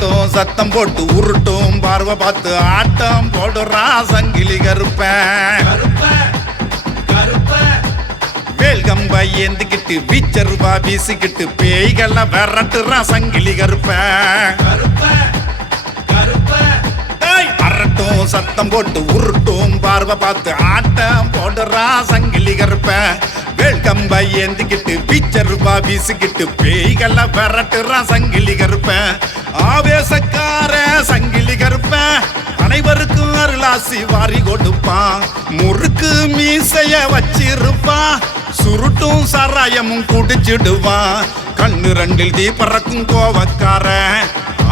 அரட்டும் சத்தம் போட்டு உருட்டும் பார்வை பார்த்து ஆட்டம் போடுறா சங்கிலி கருப்பன். வேல்கம்பை ஏந்திக்கிட்டு வீச்சருவா வீசிக்கிட்டு பேய்கள விரட்டுறா சங்கிலி கருப்பன். அரட்டும் சத்தம் போட்டு உருட்டும் பார்வை பார்த்து ஆட்டம் போடுறா சங்கிலி கருப்பன். வேல்கம்பை ஏந்திக்கிட்டு வீச்சருவா வீசிக்கிட்டு பேய்கள விரட்டுறா சங்கிலி கருப்பன். ஆவேசக்கார சங்கிலி கருப்பன் அனைவருக்கும் அருளாசி வாரி கொடுப்பான். முறுக்கு மீசைய வச்சிருப்பான், சுருட்டும் சாராயமும் குடிச்சிடுவான். கண்ணு ரெண்டில் தீ பறக்கும் கோவக்காரன்,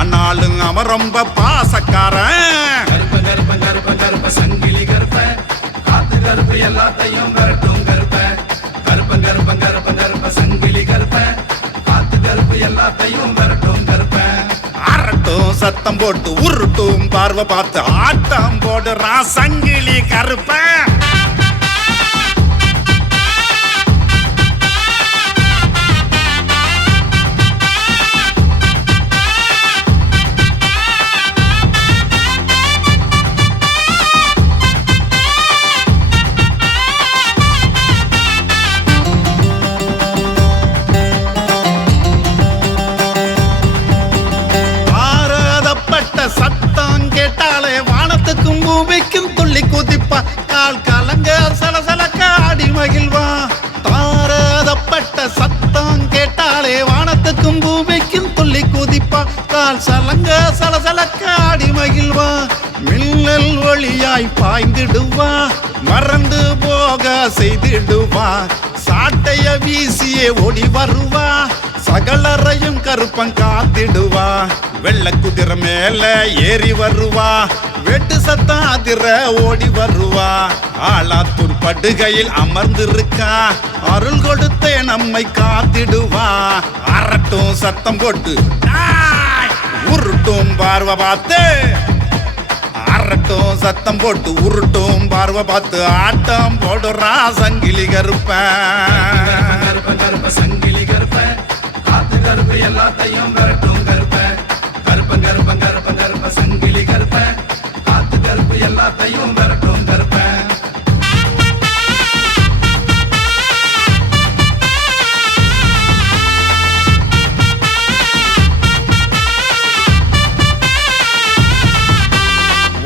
ஆனாலும் அவன் ரொம்ப பாசக்காரன். சங்கிலி கருப்ப காத்து கருப்பு எல்லாத்தையும் விரட்டும் கருப்ப. கருப்ப சங்கிலி கருப்ப காத்து கருப்பு எல்லாத்தையும் விரட்டும் கருப்ப. அரட்டும் சத்தம் போட்டு உருட்டும் பார்வை பார்த்து ஆட்டம் போடுறா சங்கிலி கருப்பன். சத்தம் கேட்டாலே வானத்துக்கும் பூமிக்கும் துள்ளி குதிப்பா. கால் கலங்க சலசலக்க ஆடி மகிழ்வா. தாரதப்பட்ட சத்தம் கேட்டாலே வானத்துக்கும் பூமிக்கும் துள்ளி குதிப்பா. கால் சலங்க சலசலக்க ஆடி மகிழ்வா. மின்னல் ஒளியாய் பாய்ந்திடுவா, மறந்து போக செய்திடுவா. சாட்டைய வீசியே ஓடி வருவா, சகலரையும் கருப்பன் காத்திடுவா. வெள்ள குதிரை மேல ஏறி வருவா, வெட்டு சத்தம் அதிர ஓடி வருவா. ஆளாத்தூர் படுகையில் அமர்ந்திருக்கா, அருள் கொடுத்தே நம்மை காத்திடுவா. அரட்டும் சத்தம் போட்டு உருட்டும் பார்வை பார்த்து, அரட்டும் சத்தம் போட்டு உருட்டும் பார்வை பார்த்து ஆட்டம் போடுறா சங்கிலி கருப்பன். சங்கிலி கருப்ப காத்து கருப்பு எல்லாத்தையும் விரட்டும் கருப்ப. கருப்ப சங்கிலி கருப்ப காத்து கருப்பு எல்லாத்தையும் விரட்டும் கருப்ப.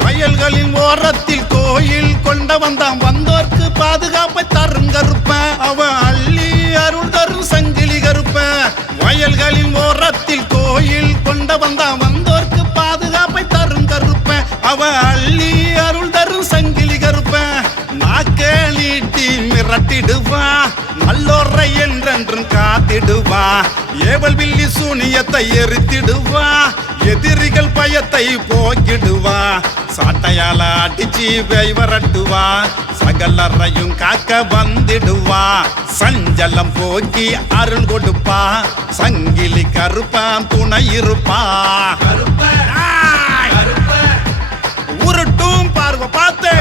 வயல்களின் ஓரத்தில் கோயில் கொண்ட வந்தான், வந்தோர்க்கு பாதுகாப்பை தரும் கருப்பன். அவன் அள்ளி அருள் தரும் சங்கிலி கருப்பன். வயல்களின் ஓரத்தில் கோயில் கொண்ட வந்தான், வந்தோர்க்கு பாதுகாப்பை தரும் கருப்பன். அவன் அள்ளி அருள் தரும் சங்கிலி கருப்பன். நாக்க நீட்டி மிரட்டிடுவா, நல்லோரை என்றென்றும் காத்திடுவா. ஏவல் வில்லி சூனியத்தை எரித்திடுவா, எதிரிகள் பயத்தை போக்கிடுவா. சாட்டையால அடிச்சு வைவரட்டுவா, சகலரையும் காக்க வந்திடுவா. சஞ்சலம் போக்கி அருள் கொடுப்பா, சங்கிலி கருப்பான் துணை இருப்பா. உருட்டும் பார்வை பார்த்து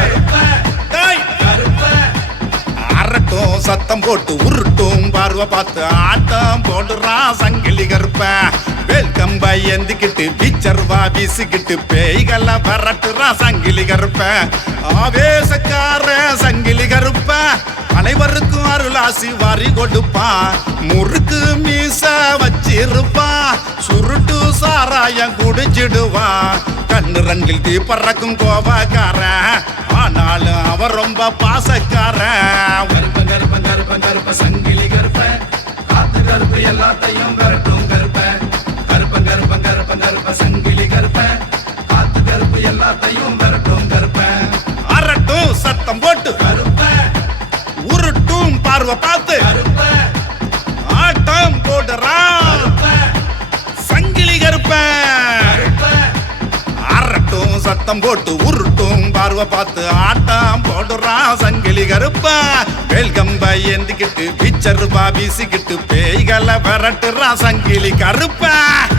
அரட்டும் சத்தம் போட்டு உருட்டும் பார்வை பார்த்து ஆட்டம் போடுறா சங்கிலி கருப்பன். வேல்கம்பை ஏந்திக்கிட்டு வீச்சருவா வீசிக்கிட்டு பேய்கள விரட்டுறா சங்கிலி கருப்பன். ஆவேசக்கார சங்கிலி கருப்பன் அனைவருக்கும் அருளாசி வாரி கொடுப்பா. முறுக்கு மீச வச்சிருப்பா, சுருட்டு சாராயம் குடிச்சிடுவா. கண்ணு ரெண்டில் தீ பறக்கும் கோபக்காரன், ஆனாலும் அவர் ரொம்ப பாசக்காரன். கருப்ப சங்கிலி கருப்ப காத்து கருப்பு எல்லாத்தையும் விரட்டும் கருப்ப. கருப்ப சங்கிலி கருப்ப காத்து கருப்பு எல்லாத்தையும் விரட்டும் கருப்ப. அரட்டும் சத்தம் போட்டு கருப்ப உருட்டும் பார்வை பார்த்து கருப்ப ஆட்டம் போடுறா சங்கிலி கருப்பன். அரட்டும் சத்தம் போட்டு உருட்டும் பார்வை பார்த்து ஆட்டம் போடுறா சங்கிலி கருப்பன். வேல்கம்பை ஏந்திக்கிட்டு வீச்சருவா வீசிக்கிட்டு பேய்கள விரட்டுறா சங்கிலி கருப்பன்.